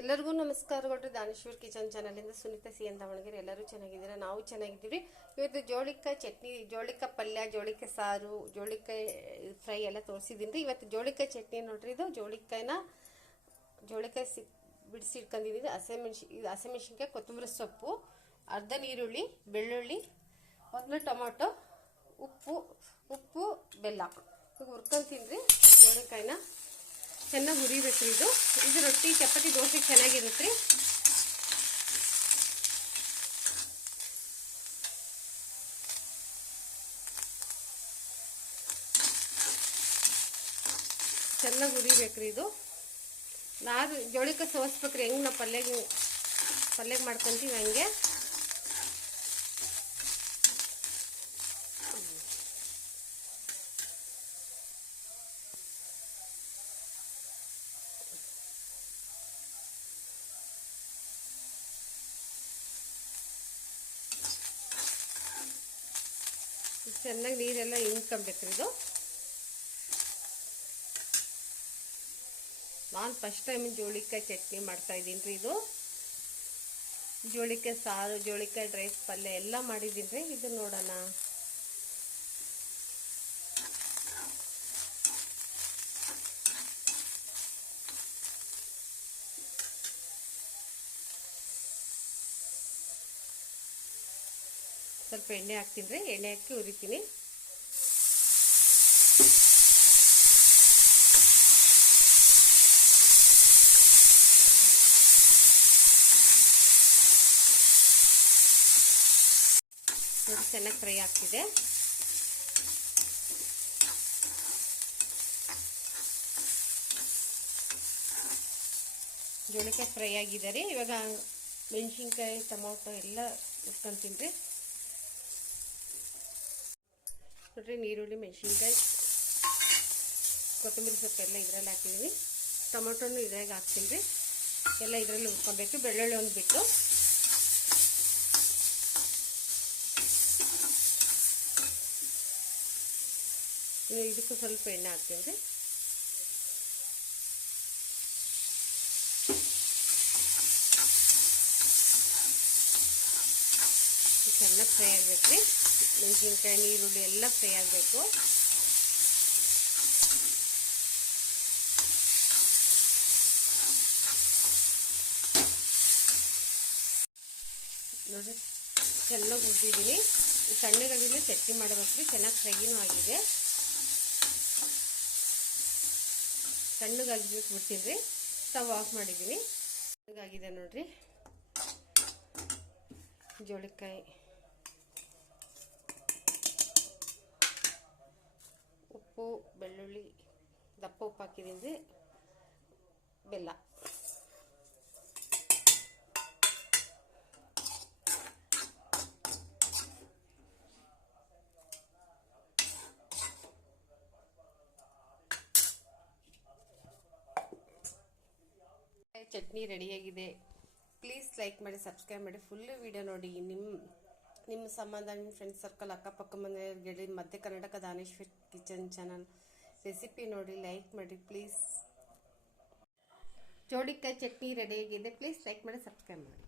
ಎಲ್ಲರಿಗೂ ನಮಸ್ಕಾರಗಳು ದಾನೇಶ್ವರ್ ಕಿಚನ್ ಚಾನಲಿಂದ ಸುನೀತಾ ಸಿ ಎನ್ ದಾವಣಗೆರೆ ಎಲ್ಲರೂ ಚೆನ್ನಾಗಿದ್ದೀರಾ? ನಾವು ಚೆನ್ನಾಗಿದ್ದೀವಿ. ಇವತ್ತು ಜೋಳಿಕಾಯಿ ಚಟ್ನಿ, ಜೋಳಿಕಾಯಿ ಪಲ್ಯ, ಜೋಳಿಕಾಯಿ ಸಾರು, ಜೋಳಿಕಾಯಿ ಫ್ರೈ ಎಲ್ಲ ತೋರಿಸಿದ್ದೀನಿ ಇವತ್ತು ಜೋಳಿಕಾಯಿ ಚಟ್ನಿ ನೋಡ್ರಿ, ಇದು ಜೋಳಿಕಾಯಿನ, ಜೋಳಿಕಾಯಿ ಸಿ, ಬಿಡಿಸಿ ಇಟ್ಕೊಂಡಿದ್ದೀನಿ ಹಸಿಮೆಣ್ಸಿ ಇದು ಹಸಿಮೆಣ್ಸಿನ್ಕಾಯಿ ಕೊತ್ತಂಬರಿ ಸೊಪ್ಪು, ಅರ್ಧ ನೀರುಳ್ಳಿ ಬೆಳ್ಳುಳ್ಳಿ, ಒಂದು ಟೊಮೊಟೊ, ಉಪ್ಪು ಉಪ್ಪು, ಬೆಲ್ಲ. ಈಗ ತಿನ್ನಿರಿ ಜೋಳಿಕಾಯಿನ. ಚೆನ್ನಾಗಿ ಹುರಿಬೇಕು ಇದು. ಇದು ರೊಟ್ಟಿ, ಚಪಾತಿ, ದೋಸೆ ಚೆನ್ನಾಗಿರುತ್ತೆ. ಚೆನ್ನಾಗಿ ಹುರಿಬೇಕ್ರಿ ಇದು. ನಾರು ಜೋಳಿಕ ಸೋಸ್ಬೇಕ್ರಿ. ಹೆಂಗೆ ನಾವು ಪಲ್ಯಗೆ ಪಲ್ಯಗೆ ಮಾಡ್ಕೊಂತೀವಿ ಹಂಗೆ. ಚೆನ್ನಾಗಿ ನೀರೆಲ್ಲ ಹಿಂಡ್ಕೊಬೇಕ್ರಿ ಇದು. ನಾನು ಫಸ್ಟ್ ಟೈಮ್ ಜೋಳಿಕಾಯಿ ಚಟ್ನಿ ಮಾಡ್ತಾ ಇದ್ದೀನಿ ರೀ ಇದು. ಜೋಳಿಕಾಯಿ ಸಾರು, ಜೋಳಿಕಾಯಿ ಡ್ರೈಸ್ ಪಲ್ಯ ಎಲ್ಲ ಮಾಡಿದ್ದೀನಿ ರೀ. ಇದು ನೋಡೋಣ. ಸ್ವಲ್ಪ ಎಣ್ಣೆ ಹಾಕ್ತೀನಿ ರೀ. ಎಣ್ಣೆ ಹಾಕಿ ಉರಿತೀನಿ ಚೆನ್ನಾಗಿ ಫ್ರೈ ಆಗ್ತಿದೆ. ಜೋಳಕ್ಕೆ ಫ್ರೈ ಆಗಿದೆ ರೀ. ಇವಾಗ ಮೆಣಸಿನ್ಕಾಯಿ, ಟೊಮೊಟೊ ಎಲ್ಲ ಉಟ್ಕೊಂತೀನಿ ರೀ. ನೋಡ್ರಿ ನೀರುಳ್ಳಿ ಮೆಣಸಿನ್ಕಾಯಿ, ಕೊತ್ತಂಬರಿ ಸೊಪ್ಪು ಎಲ್ಲ ಇದರಲ್ಲಿ ಹಾಕಿದ್ವಿ ಟೊಮೊಟೊನು ಇದ್ರಾಗ ಹಾಕ್ತೀನಿ ರೀ ಎಲ್ಲ ಇದರಲ್ಲಿ ಹುರ್ಕೊಬೇಕು ಬೆಳ್ಳುಳ್ಳಿ ಒಂದು ಬಿಟ್ಟು. ಇದಕ್ಕೂ ಸ್ವಲ್ಪ ಎಣ್ಣೆ ಹಾಕ್ತೀನಿ ರೀ ಚೆನ್ನಾಗಿ ಫ್ರೈ ಆಗಬೇಕು ರೀ ಮೆಣಸಿನ್ಕಾಯಿ ನೀರುಳ್ಳಿ ಎಲ್ಲ ಫ್ರೈ ಆಗಬೇಕು. ನೋಡಿರಿ, ಚೆನ್ನಾಗಿ ಹುರಿದಿದ್ದೀನಿ. ಸಣ್ಣಗಾಗಿಲ್ಲ ಚಟ್ನಿ ಮಾಡಬೇಕು ರೀ ಚೆನ್ನಾಗಿ ಫ್ರೈನೂ ಆಗಿದೆ. ಸಣ್ಣಗಾಗಿ ಬಿಡ್ತೀನಿ ರೀ ಸ್ಟವ್ ಆಫ್ ಮಾಡಿದ್ದೀನಿ. ಸಣ್ಣಗಾಗಿದೆ ನೋಡ್ರಿ. ಜೋಳಿಕಾಯಿ. ಉಪ್ಪು ಬೆಳ್ಳುಳ್ಳಿ ದಪ್ಪ ಉಪ್ಪು ಹಾಕಿದ್ದೀನಿ ಬೆಲ್ಲ. ಚಟ್ನಿ ರೆಡಿಯಾಗಿದೆ ಪ್ಲೀಸ್ ಲೈಕ್ ಮಾಡಿ ಸಬ್ಸ್ಕ್ರೈಬ್ ಮಾಡಿ. ಫುಲ್ ವಿಡಿಯೋ ನೋಡಿ ನಿಮ್ಮ ನಿಮ್ಮ ಸಂಬಂಧ ನಿಮ್ಮ ಫ್ರೆಂಡ್ಸ್ ಸರ್ಕಲ್ ಅಕ್ಕಪಕ್ಕ ಮನೆಯವ್ರಿಗೆ ಮಧ್ಯ Karnataka Daneshwar kitchen channel recipe ನೋಡಿ ಲೈಕ್ ಮಾಡಿ ಪ್ಲೀಸ್ ಜೋಡಿಕಾಯಿ ಚಟ್ನಿ ರೆಡಿಯಾಗಿದೆ ಪ್ಲೀಸ್ ಲೈಕ್ ಮಾಡಿ ಸಬ್ಸ್ಕ್ರೈಬ್ ಮಾಡಿ.